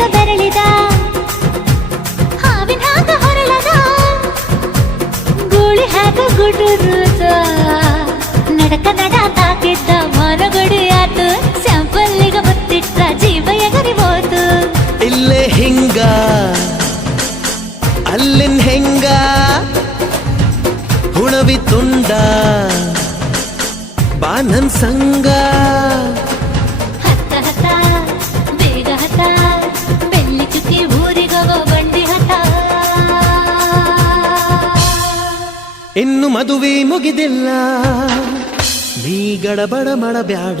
ಅಂತ ಬೆರಳಿದ ಹಾವಿನ ಹಾಕ ಹೊರಳದ ಗೂಳಿ ಹಾಕ ಗುಟುರುದ ನಡಕ ನಡ ತಾಕಿದ್ದ ಮನಗಡಿ ಆತು ಸ್ಯಾಂಪಲ್ಲಿಗ ಮುತ್ತಿಟ್ಟ ಜೀವ ಎಗರಿ ಹೋತು ಇಲ್ಲೇ ಹಿಂಗ ಅಲ್ಲಿನ್ ಹೆಂಗ ಹುಣವಿ ತುಂಡ ಬಾ ನನ್ ಸಂಗ ಹತ್ತ ಹತ್ತ ಬೇಗ ಹತ್ತ ಬೆಳ್ಳಿ ಚುಕ್ಕಿ ಊರಿಗವ ಬಂಡಿ ಹತ್ತ ಇನ್ನು ಮದುವೆ ಮುಗಿದಿಲ್ಲ ನೀ ಗಡಬಡ ಮಾಡಬ್ಯಾಡ